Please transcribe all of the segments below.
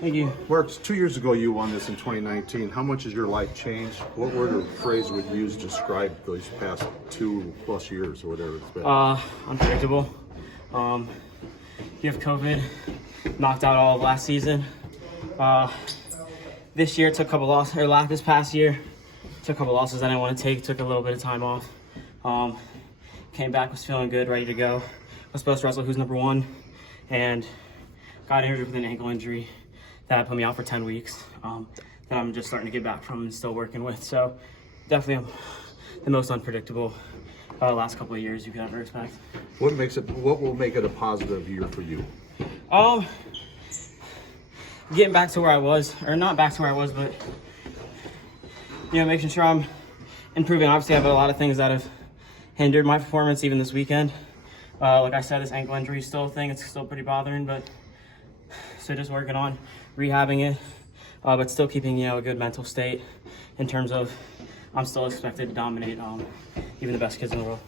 Thank you. Mark, 2 years ago you won this in 2019. How much has your life changed? What word or phrase would you use to describe those past 2+ years or whatever it's been? Unpredictable. You have COVID, knocked out all of last season. This year took a couple losses, or this past year took a couple losses I didn't want to take. Took a little bit of time off. Came back, was feeling good, ready to go. Was supposed to wrestle who's number one, and got injured with an ankle injury that put me out for 10 weeks. That I'm just starting to get back from and still working with. So definitely the most unpredictable last couple of years you could ever expect. What will make it a positive year for you? Getting back to where I was, or not back to where I was, but making sure I'm improving. Obviously, I have a lot of things that have hindered my performance even this weekend. Like I said, this ankle injury is still a thing. It's still pretty bothering, but so just working on rehabbing it, but still keeping a good mental state in terms of I'm still expected to dominate even the best kids in the world.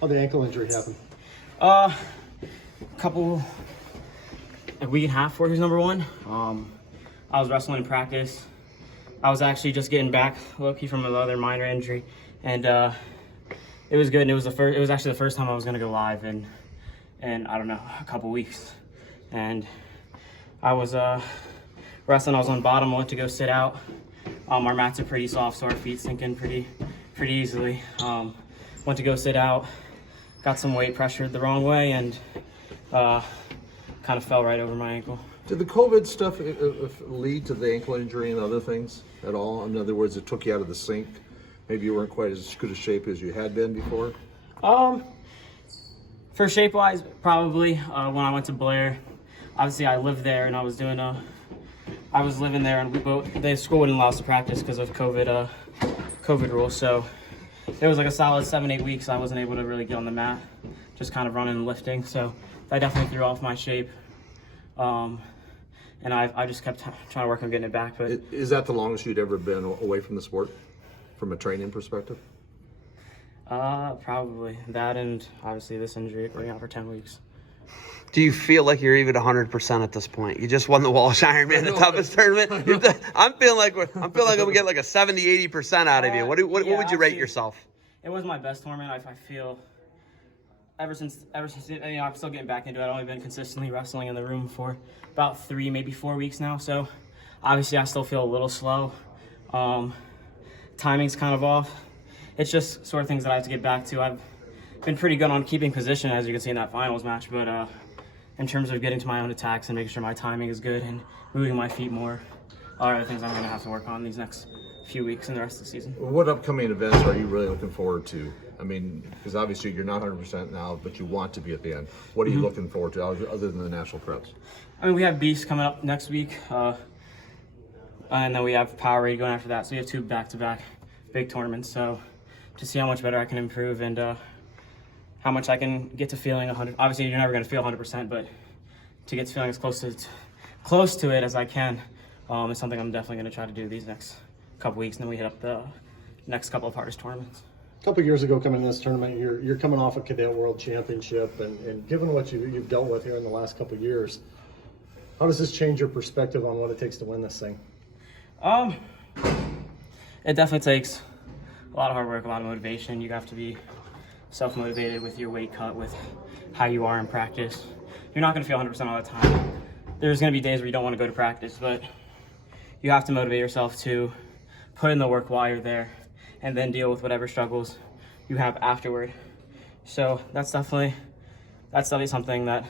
How'd the ankle injury happen? A week and a half before he was number one. I was wrestling in practice. I was actually just getting back low-key from another minor injury, and it was good. And it was actually the first time I was gonna go live in I don't know, a couple weeks. And I was wrestling. I was on bottom. I went to go sit out. Our mats are pretty soft, so our feet sink in pretty easily. Went to go sit out. Got some weight pressured the wrong way, and kind of fell right over my ankle. Did the COVID stuff lead to the ankle injury and other things at all? In other words, it took you out of the sync. Maybe you weren't quite as good a shape as you had been before? For shape-wise, probably. When I went to Blair, obviously I lived there and I was doing I was living there, and the school wouldn't allow us to practice because of COVID rules. So it was like a solid 7-8 weeks I wasn't able to really get on the mat, just kind of running and lifting. So that definitely threw off my shape. And I just kept trying to work on getting it back. But is that the longest you'd ever been away from the sport, from a training perspective? Probably that, and obviously this injury going out for 10 weeks. Do you feel like you're even 100% at this point? You just won the Walsh Ironman, the toughest tournament. I'm feeling like I'm gonna get like a 70-80% out of you. What would you rate yourself? It was my best tournament. I feel ever since I'm still getting back into it. I've only been consistently wrestling in the room for about 3, maybe 4 weeks now. So obviously I still feel a little slow. Timing's kind of off. It's just sort of things that I have to get back to. I've been pretty good on keeping position, as you can see in that finals match, but in terms of getting to my own attacks and making sure my timing is good and moving my feet more are the things I'm going to have to work on these next few weeks and the rest of the season. What upcoming events are you really looking forward to? I mean, because obviously you're not 100% now, but you want to be at the end. What are you looking forward to other than the national preps? I mean, we have Beast coming up next week, and then we have Powerade going after that. So we have 2 back-to-back big tournaments. So to see how much better I can improve and how much I can get to feeling 100. Obviously, you're never going to feel 100%, but to get to feeling as close to it as I can is something I'm definitely going to try to do these next couple weeks. And then we hit up the next couple of hardest tournaments. A couple of years ago, coming to this tournament, you're coming off a Cadet World Championship, and given what you've dealt with here in the last couple of years, how does this change your perspective on what it takes to win this thing? It definitely takes a lot of hard work, a lot of motivation. You have to be self-motivated with your weight cut, with how you are in practice. You're not going to feel 100% all the time. There's going to be days where you don't want to go to practice, but you have to motivate yourself to put in the work while you're there and then deal with whatever struggles you have afterward. So that's definitely something that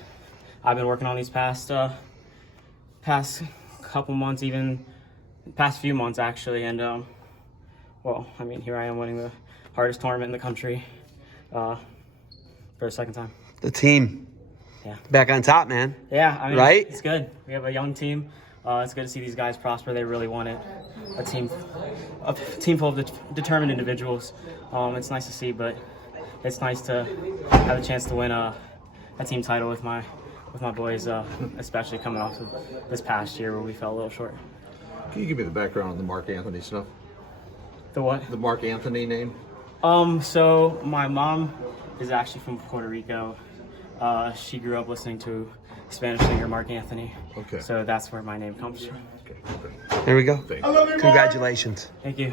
I've been working on these past couple months, even past few months actually. And well, I mean, here I am winning the hardest tournament in the country for the second time. The team. Yeah. Back on top, man. Yeah, I mean, right? It's good. We have a young team. It's good to see these guys prosper. They really want it. A team full of determined individuals. It's nice to see, but it's nice to have a chance to win a team title with my boys, especially coming off of this past year where we fell a little short. Can you give me the background on the Mark Anthony stuff? The what? The Mark Anthony name? So my mom is actually from Puerto Rico. She grew up listening to Spanish singer Mark Anthony. Okay. So that's where my name comes from. Okay. There we go. Thank Congratulations. Thank you.